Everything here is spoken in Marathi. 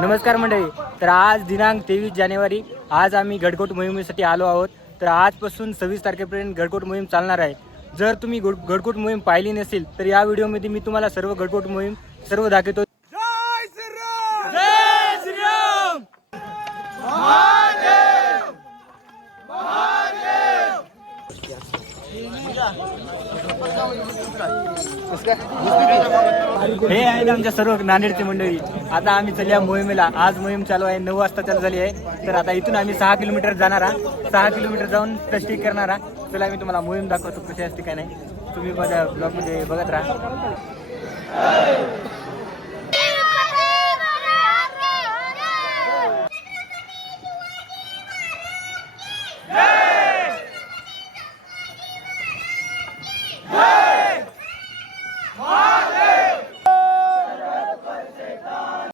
नमस्कार मंडळी. तर आज दिनांक 23 जानेवारी आज आम्ही गडकोट मोहिमेसाठी आलो आहोत. तर आजपासून 26 तारखेपर्यंत गडकोट मोहीम चालणार आहे. जर तुम्ही गडकोट मोहीम पाहिली नसेल तर या व्हिडिओमध्ये मी तुम्हाला सर्व गडकोट मोहीम सर्व दाखवतो. जय श्रीराम. जय श्रीराम. हे आहेत आमच्या सर्व नांदेडची मंडळी. आता आम्ही चालल्या मोहिमेला. आज मोहीम चालू आहे, 9 वाजता चालू झाली आहे. तर आता इथून आम्ही 6 किलोमीटर जाणारा, 6 किलोमीटर जाऊन टेस्टिंग करणारा. चला मी तुम्हाला मोहीम दाखवतो कशी असते काय नाही. तुम्ही माझ्या ब्लॉग मध्ये बघत राहा.